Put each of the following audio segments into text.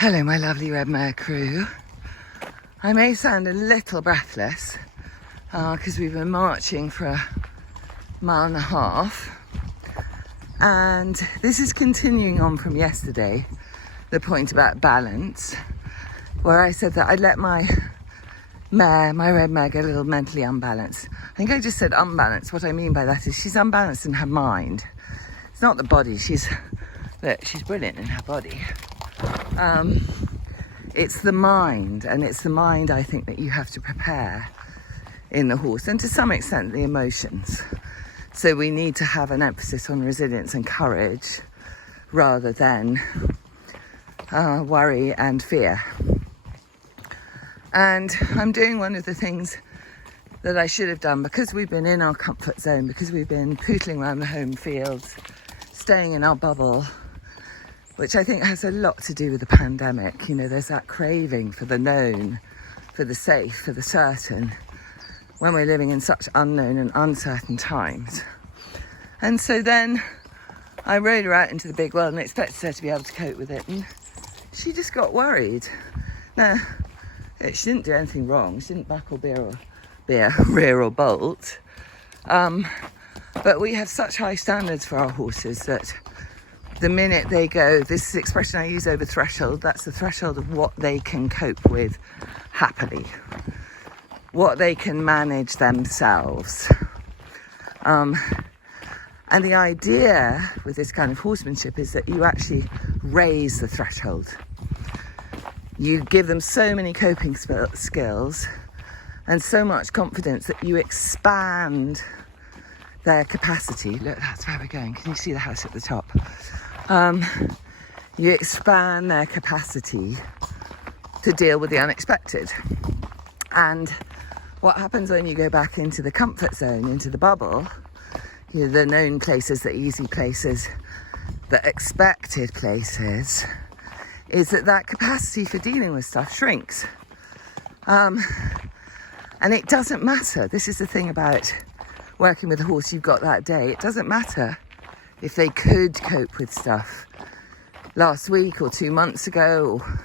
Hello, my lovely red mare crew. I may sound a little breathless because we've been marching for a mile and a half, and this is continuing on from yesterday, the point about balance, where I said that I'd let my red mare, get a little mentally unbalanced. I think I just said unbalanced. What I mean by that is she's unbalanced in her mind. It's not the body. She's brilliant in her body. It's the mind, and it's the mind, I think, that you have to prepare in the horse, and to some extent the emotions. So we need to have an emphasis on resilience and courage rather than worry and fear. And I'm doing one of the things that I should have done, because we've been in our comfort zone, because we've been pootling around the home fields, staying in our bubble, which I think has a lot to do with the pandemic. You know, there's that craving for the known, for the safe, for the certain, when we're living in such unknown and uncertain times. And so then I rode her out into the big world and expected her to be able to cope with it, and she just got worried. Now, she didn't do anything wrong. She didn't buckle, rear or bolt. But we have such high standards for our horses that the minute they go, this expression I use over threshold, that's the threshold of what they can cope with happily, what they can manage themselves. And the idea with this kind of horsemanship is that you actually raise the threshold. You give them so many coping skills and so much confidence that you expand their capacity. Look, that's where we're going. Can you see the house at the top? You expand their capacity to deal with the unexpected. And what happens when you go back into the comfort zone, into the bubble, you know, the known places, the easy places, the expected places, is that capacity for dealing with stuff shrinks. And it doesn't matter. This is the thing about working with a horse you've got that day. It doesn't matter if they could cope with stuff last week or 2 months ago or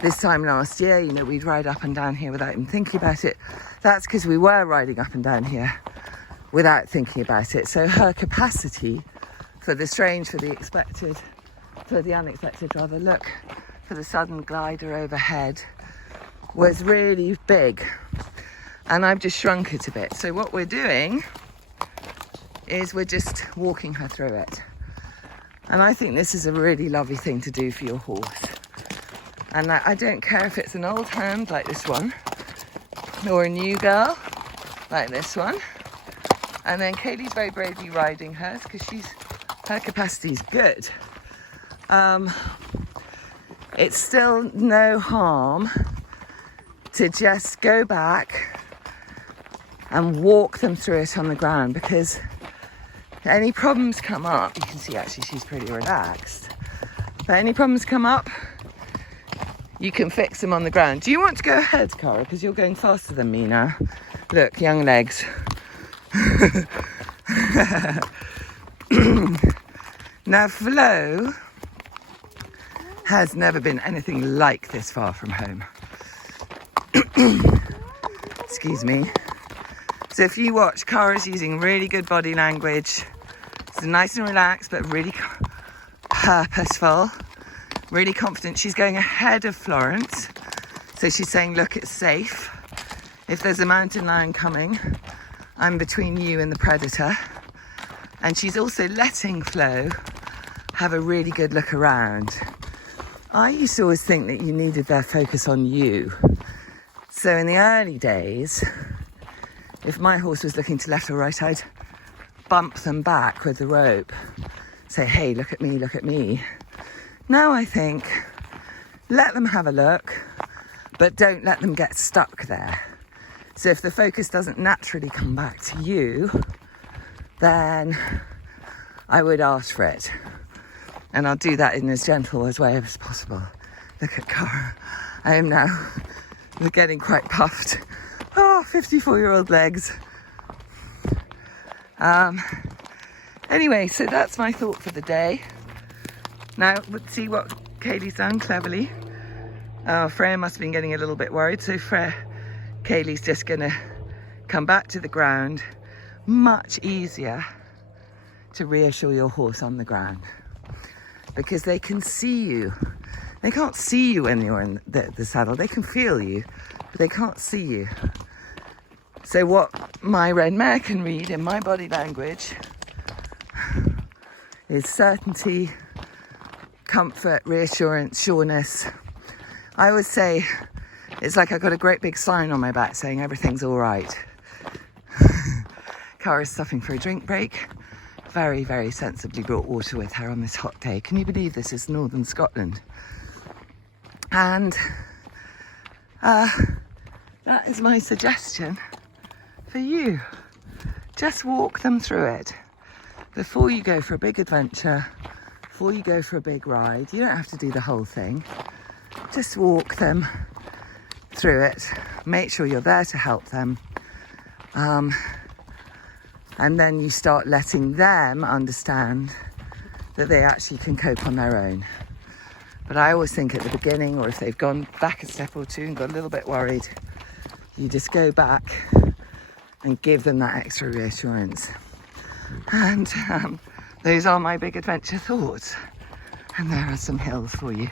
this time last year. You know, we'd ride up and down here without even thinking about it. That's because we were riding up and down here without thinking about it. So her capacity for the strange, for the expected, for the unexpected rather, look, for the sudden glider overhead was really big. And I've just shrunk it a bit. So what we're doing is we're just walking her through it. And I think this is a really lovely thing to do for your horse. And I don't care if it's an old hand like this one, or a new girl like this one. And then Kaylee's very bravely riding hers because her capacity is good. It's still no harm to just go back and walk them through it on the ground, because any problems come up, you can see actually she's pretty relaxed, but any problems come up, you can fix them on the ground. Do you want to go ahead, Cara? Because you're going faster than me now. Look, young legs. Now, Flo has never been anything like this far from home. Excuse me. So if you watch, Cara's using really good body language. It's nice and relaxed, but really purposeful, really confident. She's going ahead of Florence. So she's saying, look, it's safe. If there's a mountain lion coming, I'm between you and the predator. And she's also letting Flo have a really good look around. I used to always think that you needed their focus on you. So in the early days, if my horse was looking to left or right, I'd bump them back with the rope. Say, hey, look at me, look at me. Now I think, let them have a look, but don't let them get stuck there. So if the focus doesn't naturally come back to you, then I would ask for it. And I'll do that in as gentle a way as possible. Look at Cara. I am now getting quite puffed. 54-year-old legs. Anyway, so that's my thought for the day. Now, let's see what Kaylee's done cleverly. Freya must have been getting a little bit worried, so Kaylee's just gonna come back to the ground. Much easier to reassure your horse on the ground because they can see you. They can't see you when you're in the saddle. They can feel you, but they can't see you. So what my red mare can read in my body language is certainty, comfort, reassurance, sureness. I always say it's like I've got a great big sign on my back saying everything's all right. Cara's stopping for a drink break. Very, very sensibly brought water with her on this hot day. Can you believe this is northern Scotland? And that is my suggestion for you. Just walk them through it. Before you go for a big adventure, before you go for a big ride, you don't have to do the whole thing. Just walk them through it. Make sure you're there to help them. And then you start letting them understand that they actually can cope on their own. But I always think at the beginning, or if they've gone back a step or two and got a little bit worried, you just go back and give them that extra reassurance. And those are my big adventure thoughts. And there are some hills for you.